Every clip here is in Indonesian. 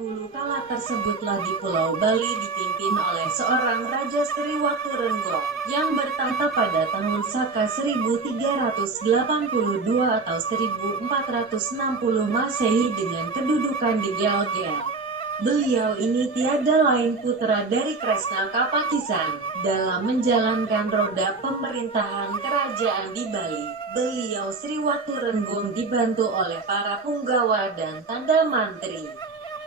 Dahulu kala tersebutlah di Pulau Bali dipimpin oleh seorang Raja Sriwaturenggong yang bertahta pada tahun Saka 1382 atau 1460 Masehi dengan kedudukan di Gelgel. Beliau ini tiada lain putra dari Kresna Kapakisan. Dalam menjalankan roda pemerintahan kerajaan di Bali, beliau Sriwaturenggong dibantu oleh para punggawa dan tanda mantri.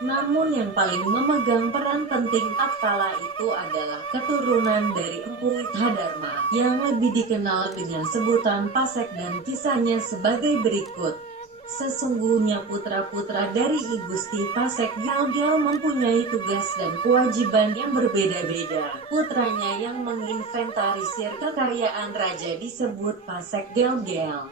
Namun yang paling memegang peran penting tatkala itu adalah keturunan dari Empu Withadarma yang lebih dikenal dengan sebutan Pasek dan kisahnya sebagai berikut. Sesungguhnya putra-putra dari I Gusti Pasek Gelgel mempunyai tugas dan kewajiban yang berbeda-beda. Putranya yang menginventarisir kekayaan raja disebut Pasek Gelgel.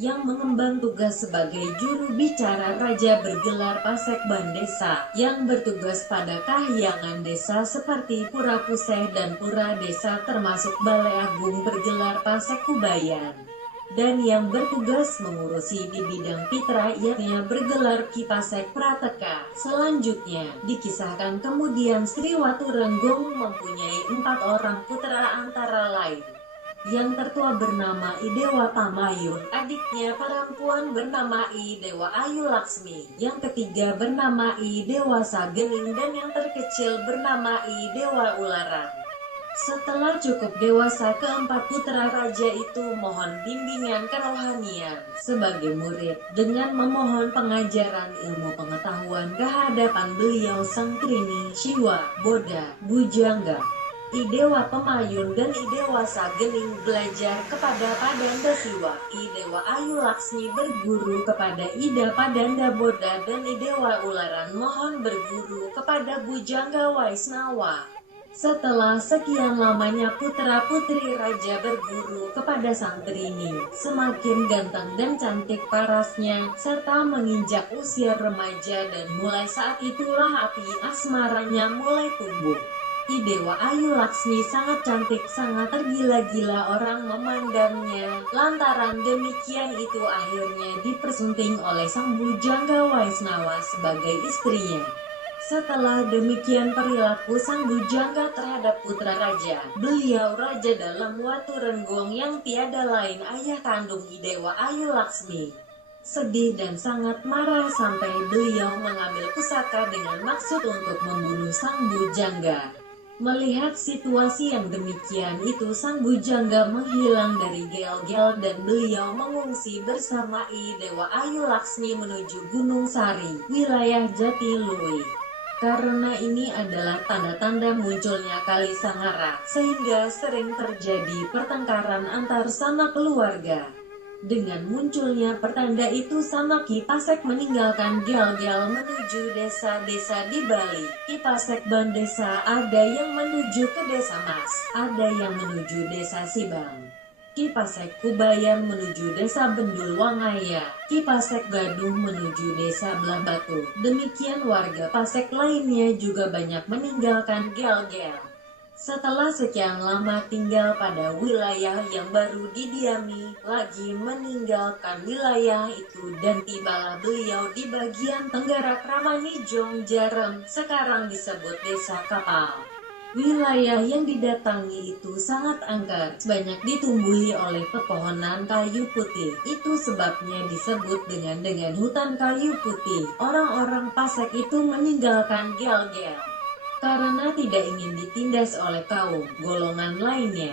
Yang mengemban tugas sebagai juru bicara raja bergelar Pasek Bandesa, yang bertugas pada kahyangan desa seperti Pura Puseh dan Pura Desa termasuk Balai Agung bergelar Pasek Kubayan. Dan yang bertugas mengurusi di bidang pitra yakni bergelar Ki Pasek Prateka. Selanjutnya, dikisahkan kemudian Sriwaturenggong mempunyai 4 orang putra antara lain. Yang tertua bernama I Dewa Tamayun, adiknya perempuan bernama I Dewa Ayu Laksmi, yang ketiga bernama I Dewa Sageling, dan yang terkecil bernama I Dewa Ularan. Setelah cukup dewasa, keempat putra raja itu mohon bimbingan kerohanian sebagai murid dengan memohon pengajaran ilmu pengetahuan ke hadapan beliau Sang Trini, Siwa, Boda, Bujangga, I Dewa Pemayun dan I Dewa Sageling belajar kepada Padanda Siwa. I Dewa Ayu Laksmi berguru kepada Ida Padanda Boda dan I Dewa Ularan mohon berguru kepada Bujangga Waisnawa. Setelah sekian lamanya putra-putri raja berguru kepada Sang Trini, semakin ganteng dan cantik parasnya, serta menginjak usia remaja dan mulai saat itulah api asmaranya mulai tumbuh. I Dewa Ayu Laksmi sangat cantik, sangat tergila-gila orang memandangnya. Lantaran demikian itu akhirnya dipersunting oleh Sang Bujangga Waisnawa sebagai istrinya. Setelah demikian perilaku Sang Bujangga terhadap putra raja, beliau raja dalam Waturenggong yang tiada lain ayah kandung I Dewa Ayu Laksmi, sedih dan sangat marah sampai beliau mengambil pusaka dengan maksud untuk membunuh Sang Bujangga. Melihat situasi yang demikian itu, Sang Bujangga menghilang dari Gelgel dan beliau mengungsi bersama I Dewa Ayu Laksmi menuju Gunung Sari, wilayah Jatiluwi. Karena ini adalah tanda-tanda munculnya Kali Sangara, sehingga sering terjadi pertengkaran antar sanak keluarga. Dengan munculnya pertanda itu, sama Ki Pasek meninggalkan Gelgel menuju desa-desa di Bali. Ki Pasek Bandesa ada yang menuju ke Desa Mas, ada yang menuju Desa Sibang. Ki Pasek Kubayan menuju Desa Bendul Wangaya, Ki Pasek Gaduh menuju Desa Belah Batu. Demikian warga Pasek lainnya juga banyak meninggalkan Gelgel. Setelah sekian lama tinggal pada wilayah yang baru didiami, lagi meninggalkan wilayah itu dan tibalah beliau di bagian tenggara Kramanijong Jarem, sekarang disebut Desa Kapal. Wilayah yang didatangi itu sangat angker, banyak ditumbuhi oleh pepohonan kayu putih. Itu sebabnya disebut dengan hutan kayu putih. Orang-orang Pasek itu meninggalkan Gelgel karena tidak ingin ditindas oleh kaum golongan lainnya.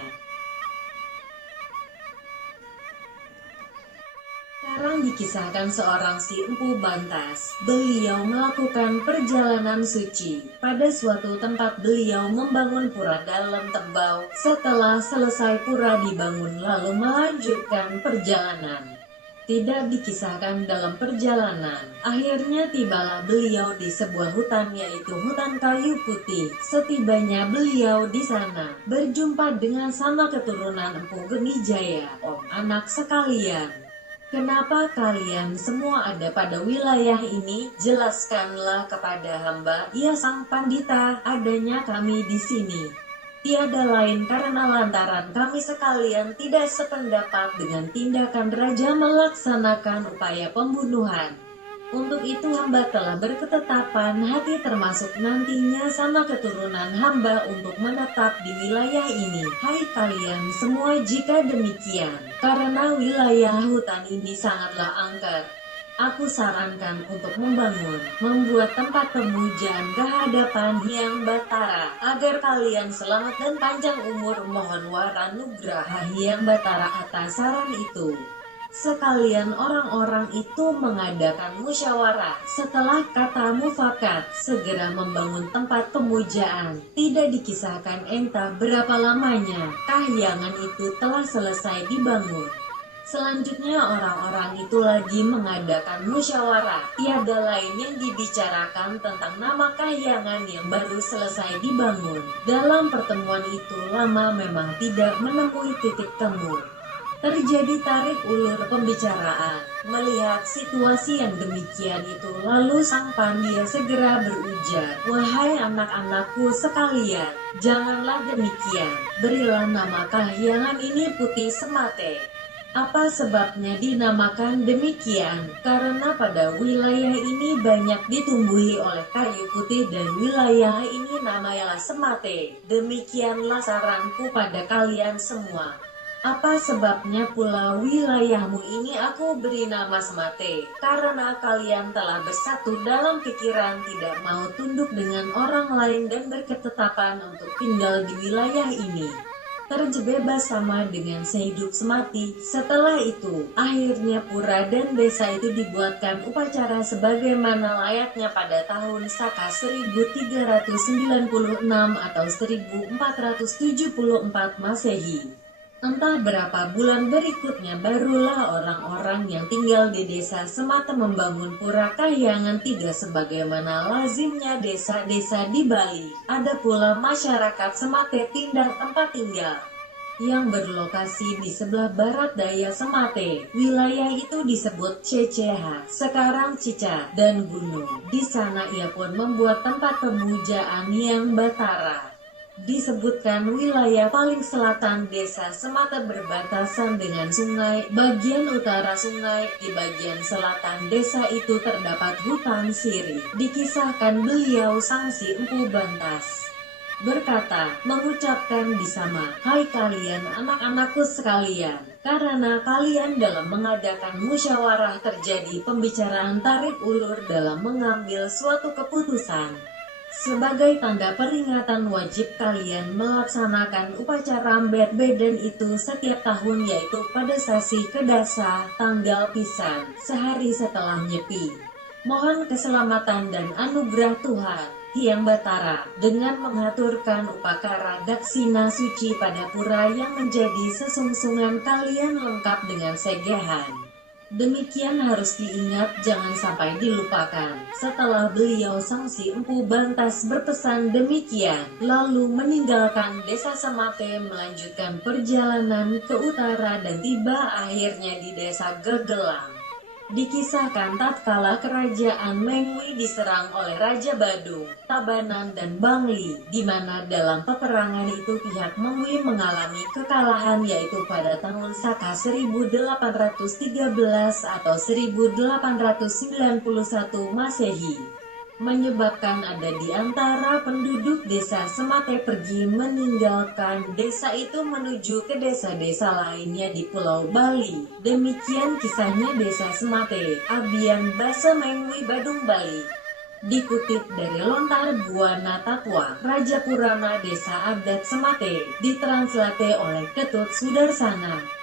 Sekarang dikisahkan seorang si Empu Bantas. Beliau melakukan perjalanan suci. Pada suatu tempat beliau membangun pura dalam tembau. Setelah selesai pura dibangun lalu melanjutkan perjalanan. Tidak dikisahkan dalam perjalanan. Akhirnya tibalah beliau di sebuah hutan, yaitu hutan kayu putih. Setibanya beliau di sana, berjumpa dengan sama keturunan Empu Genijaya. Om anak sekalian, kenapa kalian semua ada pada wilayah ini? Jelaskanlah kepada hamba, ya Sang Pandita, adanya kami di sini tiada lain karena lantaran kami sekalian tidak sependapat dengan tindakan raja melaksanakan upaya pembunuhan Untuk itu hamba telah berketetapan hati termasuk nantinya sama keturunan hamba untuk menetap di wilayah ini. Hai kalian semua, jika demikian, karena wilayah hutan ini sangatlah angker, aku sarankan untuk membuat tempat pemujaan kehadapan Hyang Batara, agar kalian selamat dan panjang umur. Mohon waranugraha Hyang Batara atas saran itu. Sekalian orang-orang itu mengadakan musyawarah. Setelah kata mufakat, segera membangun tempat pemujaan. Tidak dikisahkan entah berapa lamanya, kahyangan itu telah selesai dibangun. Selanjutnya orang-orang itu lagi mengadakan musyawarah. Tiada lain yang dibicarakan tentang nama kahyangan yang baru selesai dibangun. Dalam pertemuan itu lama memang tidak menemui titik temu. Terjadi tarik ulur pembicaraan. Melihat situasi yang demikian itu, lalu sang Pandya segera berujar, "Wahai anak-anakku sekalian, janganlah demikian. Berilah nama kahyangan ini Putih Semate." Apa sebabnya dinamakan demikian? Karena pada wilayah ini banyak ditumbuhi oleh kayu putih dan wilayah ini namanya Semate. Demikianlah saranku pada kalian semua. Apa sebabnya pula wilayahmu ini aku beri nama Semate? Karena kalian telah bersatu dalam pikiran tidak mau tunduk dengan orang lain dan berketetapan untuk tinggal di wilayah ini. Terjebebas sama dengan sehidup semati. Setelah itu, akhirnya pura dan desa itu dibuatkan upacara sebagaimana layaknya pada tahun Saka 1396 atau 1474 Masehi. Entah berapa bulan berikutnya barulah orang-orang yang tinggal di desa Semate membangun pura kahyangan tiga sebagaimana lazimnya desa-desa di Bali. Ada pula masyarakat Semate Tindak tempat tinggal yang berlokasi di sebelah barat daya Semate. Wilayah itu disebut CCH, sekarang Cica, dan Gunung. Di sana ia pun membuat tempat pemujaan Hyang Batara. Disebutkan wilayah paling selatan desa Semate berbatasan dengan sungai. Bagian utara sungai, di bagian selatan desa itu terdapat hutan sirih. Dikisahkan beliau Sangsi Empu Bantas berkata, mengucapkan bisama, "Hai kalian anak-anakku sekalian, karena kalian dalam mengadakan musyawarah terjadi pembicaraan tarik ulur dalam mengambil suatu keputusan. Sebagai tanda peringatan wajib kalian melaksanakan upacara bed-beden itu setiap tahun, yaitu pada sasi kedasa tanggal pisan, sehari setelah Nyepi. Mohon keselamatan dan anugerah Tuhan Hyang Batara dengan mengaturkan upakara daksina suci pada pura yang menjadi sesungsungan kalian lengkap dengan segehan." Demikian harus diingat, jangan sampai dilupakan. Setelah beliau Sangsi Empu Bantas berpesan demikian, lalu meninggalkan desa Semate melanjutkan perjalanan ke utara dan tiba akhirnya di desa Gegelang. Dikisahkan tatkala kerajaan Mengwi diserang oleh Raja Badung, Tabanan dan Bangli, di mana dalam peperangan itu pihak Mengwi mengalami kekalahan, yaitu pada tahun Saka 1813 atau 1891 Masehi. Menyebabkan ada di antara penduduk desa Semate pergi meninggalkan desa itu menuju ke desa-desa lainnya di Pulau Bali. Demikian kisahnya desa Semate, Abian Basa Mengwi Badung Bali. Dikutip dari Lontar Buana Tatwa, Raja Purana Desa Adat Semate, ditranslate oleh Ketut Sudarsana.